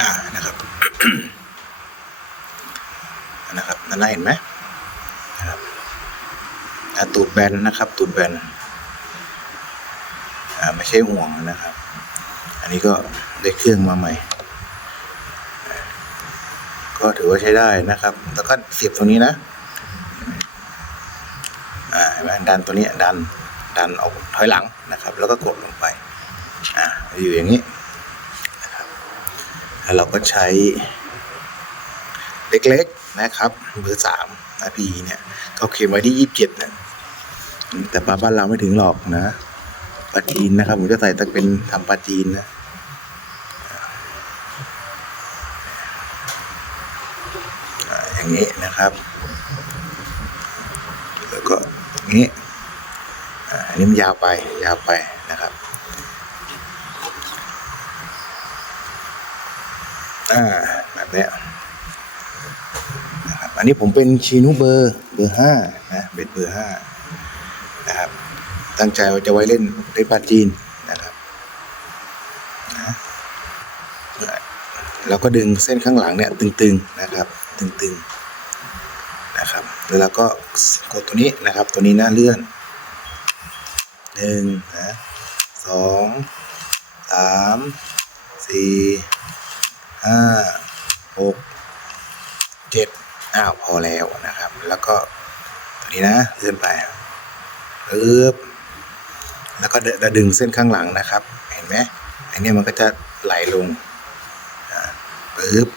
อ่านะครับนะครับนั่นเห็นไหมนะครับตูดแบนนะครับ ตูดแบนอ่าไม่ใช่ห่วงนะครับ อันนี้ก็ได้เครื่องมาใหม่ ก็ถือว่าใช้ได้นะครับ แล้วก็เสียบตรงนี้นะอ่าดันตัวนี้ดันดันออกถอยหลังนะครับ แล้วก็กดลงไปอ่าอยู่อย่างนี้ เราก็ใช้เล็กๆนะครับเบอร์สามนาพีเนี่ยเขาเขียนไว้ที่ยี่สิบเจ็ดนะแต่ปลาบ้านเราไม่ถึงหรอกนะปลาจีนนะครับ ผมจะใส่ตั้งเป็นทำปลาจีนนะอย่างนี้นะครับ แล้วก็งนี้อันนี้มันยาวไปยาวไปนะครับ อ่าแบบนี้นะครับอันนี้ผมเป็นชีนุเบอร์เบอร์ห้านะเป็นเบอร์ห้านะครับ ตั้งใจว่าจะไว้เล่นเล่นปลาจีนนะครับนะเราก็ดึงเส้นข้างหลังเนี่ยตึงๆนะครับ ตึงๆนะครับ แล้วเราก็กดตัวนี้นะครับ ตัวนี้นะเลื่อนหนึ่งนะสองสามสี่ ห้าหกเจ็ดอ้าวพอแล้วนะครับ แล้วก็ตัวนี้นะเลื่อนไปปึ๊บแล้วก็เดดึงเส้นข้างหลังนะครับ เห็นไหมอันนี้มันก็จะไหลลงอ่าปึ๊บ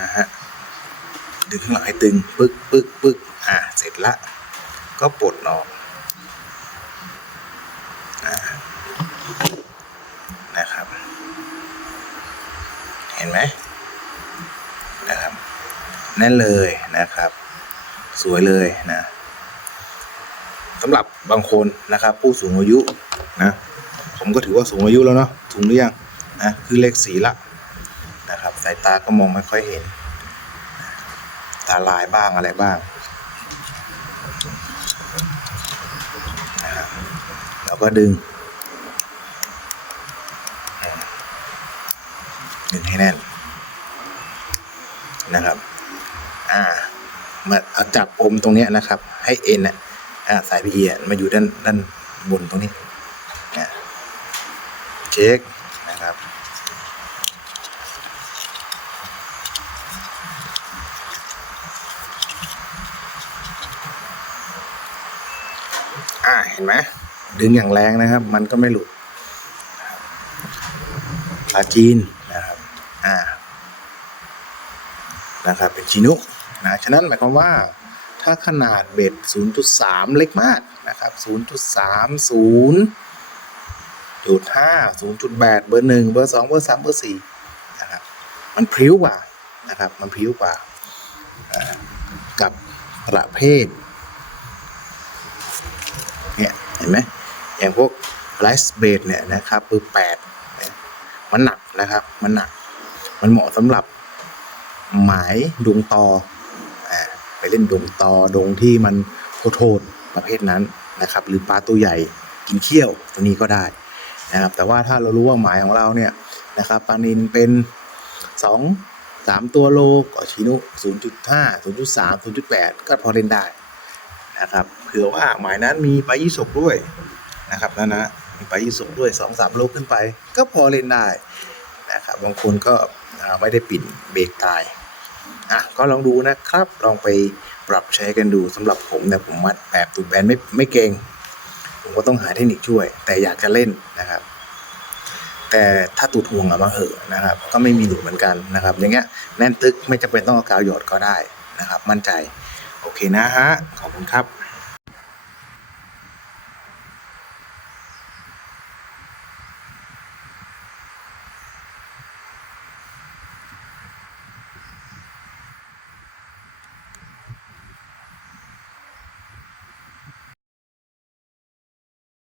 นะฮะดึงข้างหลังให้ตึงปึ๊กปึ๊กปึ๊กอ่าเสร็จละ ก็ปลดออกอ่านะครับ เห็นไหมนะครับนั่นเลยนะครับ สวยเลยนะสำหรับบางคนนะครับ ผู้สูงอายุนะผมก็ถือว่าสูงอายุแล้วเนาะถุงหรือยังนะคือเลขสีละนะครับสายตาก็มองไม่ค่อยเห็น ตาลายบ้างอะไรบ้างนะครับเราก็ดึงอืม ดึงให้แน่นนะครับ อ่า มาเอาจับอมตรงเนี้ยนะครับ ให้เอ็นอะอ่าสายพีเอะมาอยู่ด้านด้านบนตรงนี้นะเช็คนะครับอ่าเห็นไหมดึงอย่างแรงนะครับ มันก็ไม่หลุดปลาจีน อ่านะครับเป็นชินุนะฉะนั้นหมายความว่าถ้าขนาดเบ็ด 0.3 เล็กมากนะครับ 0.30จุดห้าศูนย์จุดแปดเบอร์หนึ่งเบอร์สองเบอร์สามเบอร์สี่นะครับ มันพริ้วกว่านะครับ มันพริ้วกว่ากับประเภท เนี่ยเห็นไหมอย่างพวกไลฟ์เบดเนี่ยนะครับเบอร์แปดมันหนักนะครับ มันหนัก มันเหมาะสำหรับหมายดวงตออไปเล่นดวงตอดวงที่มันโทษประเภทนั้นนะครับ หรือปลาตัวใหญ่กินเขี้ยวตัวนี้ก็ได้นะครับ แต่ว่าถ้าเรารู้ว่าหมายของเราเนี่ยนะครับปลานินเป็นสองสามตัวโลก็ชินุ 0.5 0.3 0.8 ก็พอเล่นได้นะครับเผื่อว่าหมายนั้นมีปลายี่สกด้วยนะครับนั่นนะมีปลายี่สกด้วยสองสามโลขึ้นไป ก็พอเล่นได้นะครับบางคนก็ ไม่ได้ปิดเบรกตายอะก็ลองดูนะครับ ลองไปปรับใช้กันดูสำหรับผมเนี่ยผมมัดแบบตูดแบนไม่ไม่เก่งผมก็ต้องหาเทคนิคช่วย แต่อยากจะเล่นนะครับ แต่ถ้าตูดห่วงอะมาเหอะนะครับ ก็ไม่มีหลุดเหมือนกันนะครับ อย่างเงี้ยแน่นตึกไม่จำเป็นต้องเอากาวหยอดก็ได้นะครับ มั่นใจ โอเคนะฮะขอบคุณครับ